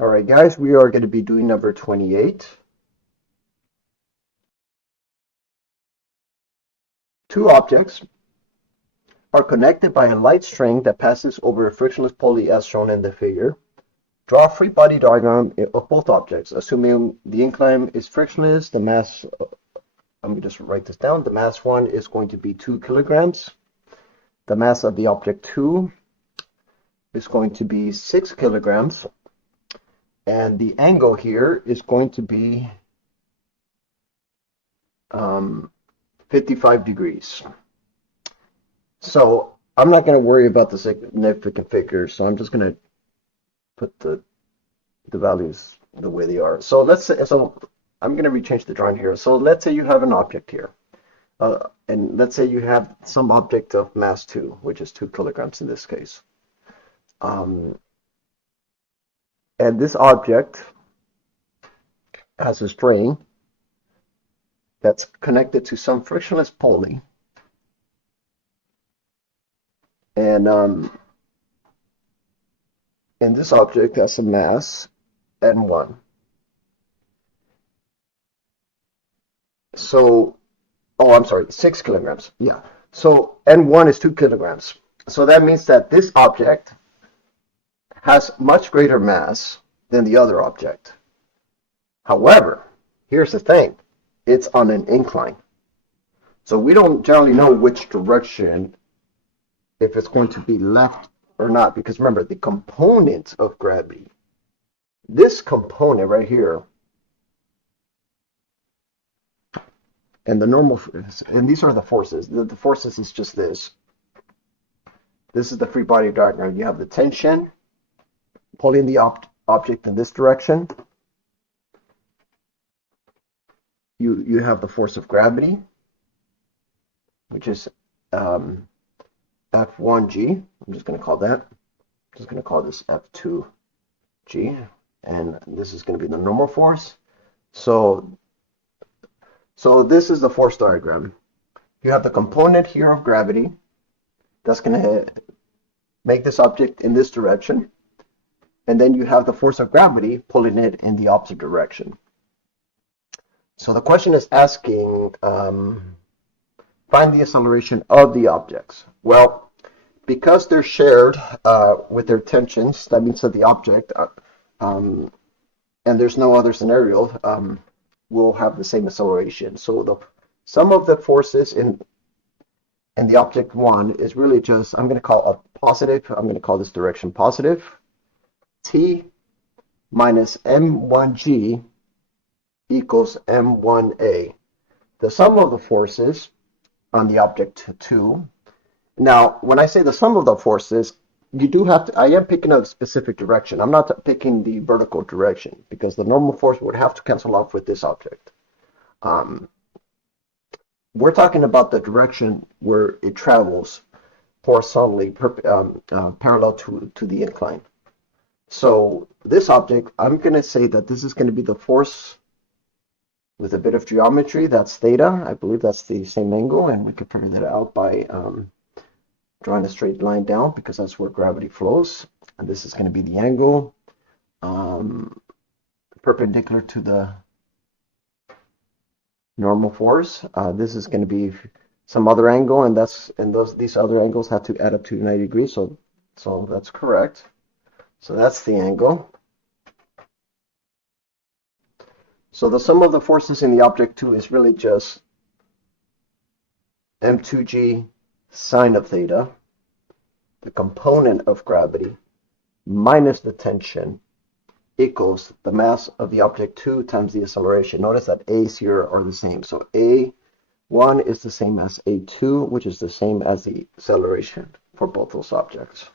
All right, guys, we are going to be doing number 28. Two objects are connected by a light string that passes over a frictionless pulley as shown in the figure. Draw a free body diagram of both objects, assuming the incline is frictionless. The mass, let me just write this down. The mass 1 is going to be 2 kilograms. The mass of the object 2 is going to be 6 kilograms. And the angle here is going to be 55 degrees. So I'm not going to worry about the significant figures, so I'm just going to put the values the way they are. So I'm going to rechange the drawing here. So let's say you have an object here, and let's say you have some object of mass 2, which is 2 kilograms in this case. And this object has a string that's connected to some frictionless pulley. And this object has a mass n1. So, oh, I'm sorry, 6 kilograms. Yeah. So n1 is 2 kilograms. So that means that this object has much greater mass than the other object. However, here's the thing. It's on an incline. So we don't generally know which direction, if it's going to be left or not, because remember, the component of gravity, this component right here, and the normal, and these are the forces. The forces is just this. This is the free body diagram. You have the tension pulling the object in this direction. You have the force of gravity, which is F1g. I'm just going to call that. I'm just going to call this F2g, and this is going to be the normal force. So this is the force diagram. You have the component here of gravity that's going to make this object in this direction, and then you have the force of gravity pulling it in the opposite direction. So the question is asking, find the acceleration of the objects. Well, because they're shared with their tensions, that means that the object, and there's no other scenario, will have the same acceleration. So the sum of the forces in the object 1 is really just, I'm going to call a positive, I'm going to call this direction positive, t minus m1g equals m1a. The sum of the forces on the object 2. Now, when I say the sum of the forces, you do have to, I am picking a specific direction. I'm not picking the vertical direction, because the normal force would have to cancel off with this object. We're talking about the direction where it travels horizontally parallel to the incline. So this object, I'm going to say that this is going to be the force with a bit of geometry. That's theta. I believe that's the same angle, and we could figure that out by drawing a straight line down, because that's where gravity flows. And this is going to be the angle perpendicular to the normal force. This is going to be some other angle, and these other angles have to add up to 90 degrees. So that's correct. So that's the angle. So the sum of the forces in the object 2 is really just m2g sine of theta, the component of gravity, minus the tension, equals the mass of the object 2 times the acceleration. Notice that a's here are the same. So a1 is the same as a2, which is the same as the acceleration for both those objects.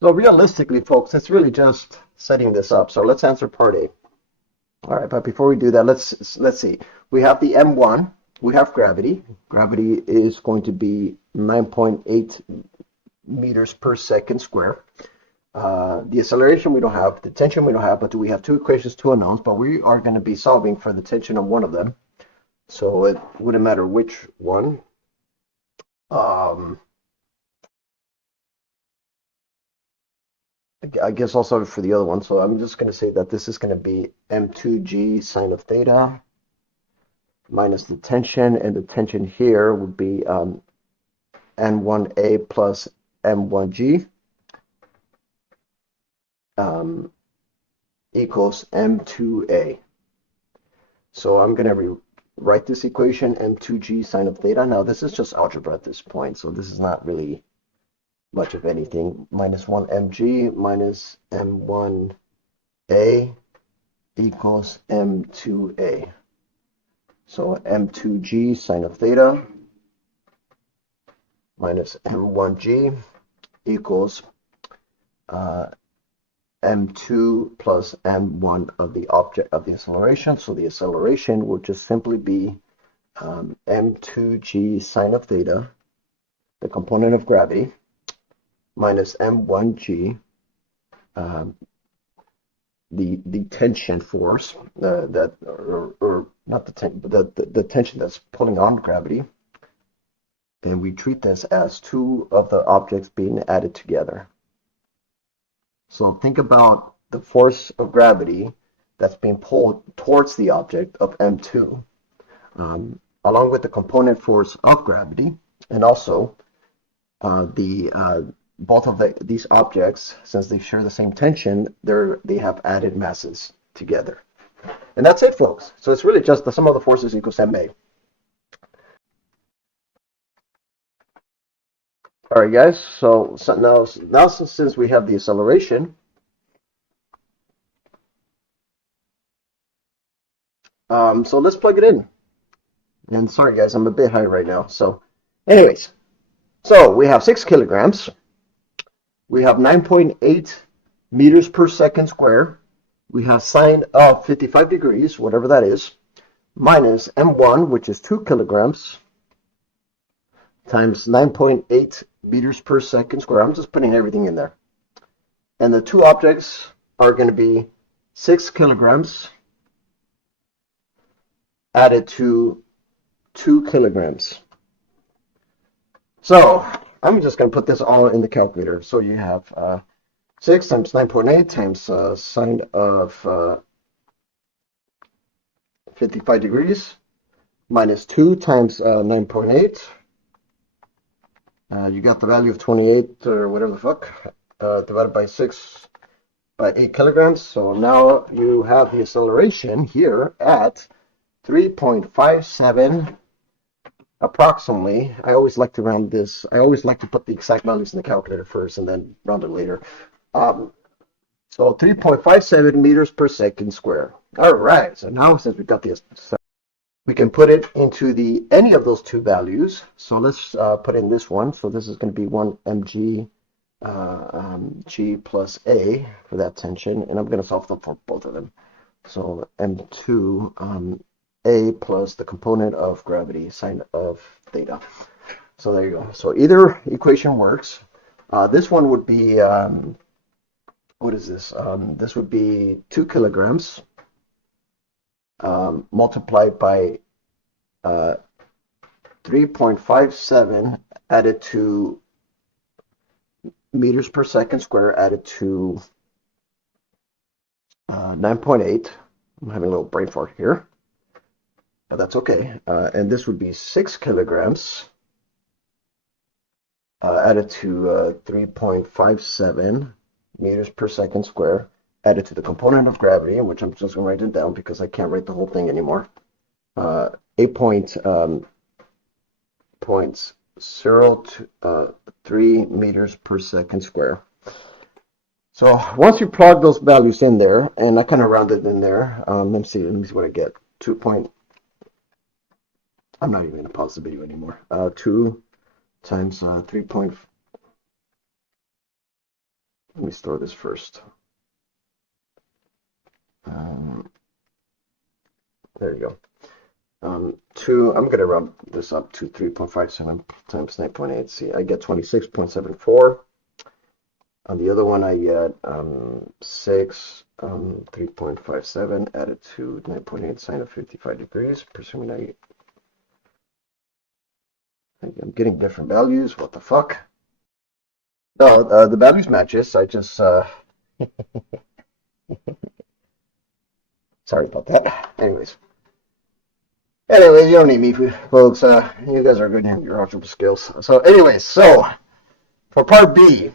So realistically, folks, it's really just setting this up. So let's answer part A. All right, but before we do that, let's see. We have the m1. We have gravity. Gravity is going to be 9.8 meters per second square. The acceleration we don't have, the tension we don't have, but we have two equations, two unknowns, but we are going to be solving for the tension of one of them. So it wouldn't matter which one. I guess also for the other one. So I'm just going to say that this is going to be m2g sine of theta minus the tension, and the tension here would be n1a plus m1g equals m2a. So I'm going to rewrite this equation, m2g sine of theta. Now this is just algebra at this point, so this is not really much of anything. Minus 1 mg minus m1a equals m2a. So m2g sine of theta minus m1g equals m2 plus m1 of the object of the acceleration. So the acceleration will just simply be m2g sine of theta, the component of gravity, minus m1g, the tension force that, or not the tension, but the tension that's pulling on gravity. And we treat this as two of the objects being added together. So think about the force of gravity that's being pulled towards the object of m2, along with the component force of gravity, and also both of these objects, since they share the same tension, they have added masses together. And that's it, folks. So it's really just the sum of the forces equals ma. All right, guys. So now since we have the acceleration, so let's plug it in. And sorry, guys, I'm a bit high right now. So, anyways, so we have 6 kilograms. We have 9.8 meters per second square. We have sine of 55 degrees, whatever that is, minus m1, which is 2 kilograms, times 9.8 meters per second square. I'm just putting everything in there. And the two objects are going to be 6 kilograms added to 2 kilograms. So I'm just going to put this all in the calculator. So you have 6 times 9.8 times sine of 55 degrees minus 2 times 9.8. You got the value of 28 or whatever the fuck, divided by 6 by 8 kilograms. So now you have the acceleration here at 3.57 approximately. I always like to round this. I always like to put the exact values in the calculator first and then round it later. So 3.57 meters per second square. All right. So now since we've got this, we can put it into any of those two values. So let's put in this one. So this is going to be 1 mg g plus a for that tension, and I'm going to solve them for both of them. So m2 a plus the component of gravity sine of theta. So there you go. So either equation works. This one would be what is this? This would be 2 kilograms multiplied by 3.57 added to meters per second square added to 9.8. I'm having a little brain fart here, but that's okay. And this would be 6 kilograms added to 3.57 meters per second square added to the component of gravity, in which I'm just going to write it down because I can't write the whole thing anymore. 8.03 meters per second square. So once you plug those values in there, and I kind of rounded in there, let me see what I get. 2. I'm not even going to pause the video anymore. 2 times 3. Let me store this first. There you go. 2, I'm going to round this up to 3.57 times 9.8. See, I get 26.74. On the other one, I get 6, 3.57 added to 9.8 sine of 55 degrees, presuming I'm getting different values. What the fuck? No, the values matches. I just Sorry about that. Anyways, you don't need me, folks. You guys are good in your algebra skills. So, anyways, so for part B,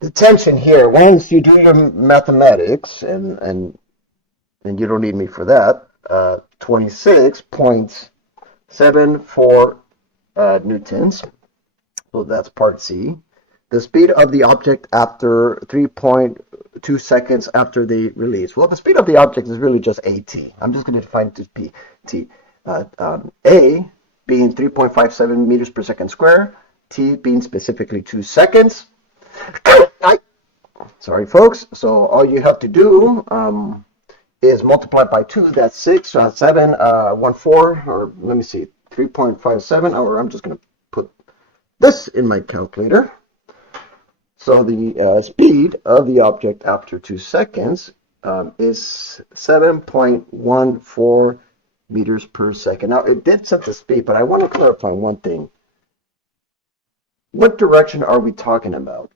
the tension here, once you do your mathematics, and you don't need me for that, 26.74 newtons. So that's part C. The speed of the object after 3.2 seconds after the release. Well, the speed of the object is really just AT. I'm just going to define it as PT. A being 3.57 meters per second square, T being specifically 2 seconds. Sorry, folks. So all you have to do is multiply by 2. That's 6, 7, 1, 4, or let me see, 3.57, or I'm just going to put this in my calculator. So the speed of the object after 2 seconds is 7.14 meters per second. Now, it did set the speed, but I want to clarify one thing. What direction are we talking about?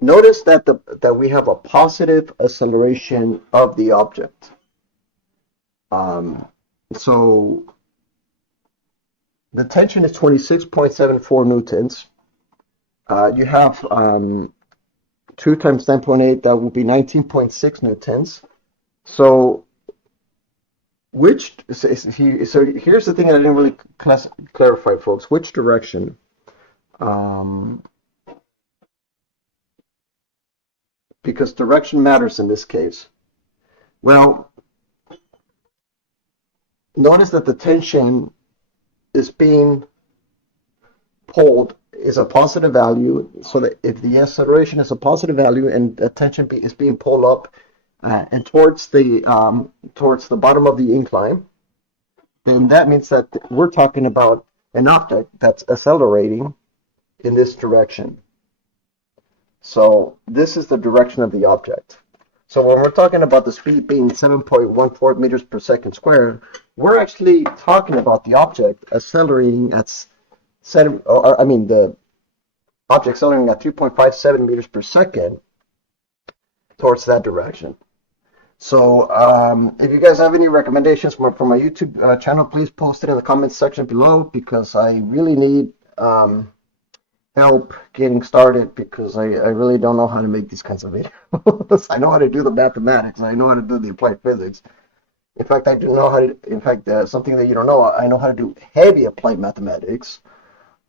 Notice that we have a positive acceleration of the object. So the tension is 26.74 newtons. You have 2 times 10.8, that will be 19.6 newtons. So so here's the thing that I didn't really clarify, folks. Which direction? Because direction matters in this case. Well, notice that the tension is being pulled is a positive value, so that if the acceleration is a positive value and the tension is being pulled up and towards the bottom of the incline, then that means that we're talking about an object that's accelerating in this direction. So this is the direction of the object. So when we're talking about the speed being 7.14 meters per second squared, we're actually talking about the object accelerating at the object accelerating at 3.57 meters per second towards that direction. So if you guys have any recommendations for my YouTube channel, please post it in the comments section below, because I really need help getting started, because I really don't know how to make these kinds of videos. I know how to do the mathematics. I know how to do the applied physics. In fact, I do know how to, something that you don't know, I know how to do heavy applied mathematics.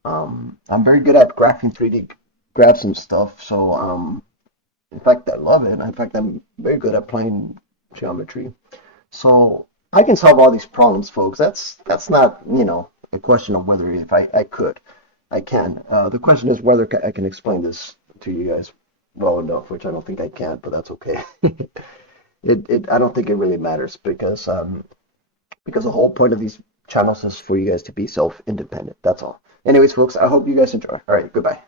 I'm very good at graphing 3D graphs and stuff. So, in fact, I love it. In fact, I'm very good at applying geometry. So I can solve all these problems, folks. That's not, a question of whether if I could. I can. The question is whether I can explain this to you guys well enough, which I don't think I can, but that's okay. I don't think it really matters, because the whole point of these channels is for you guys to be self-independent. That's all. Anyways, folks, I hope you guys enjoy. All right, goodbye.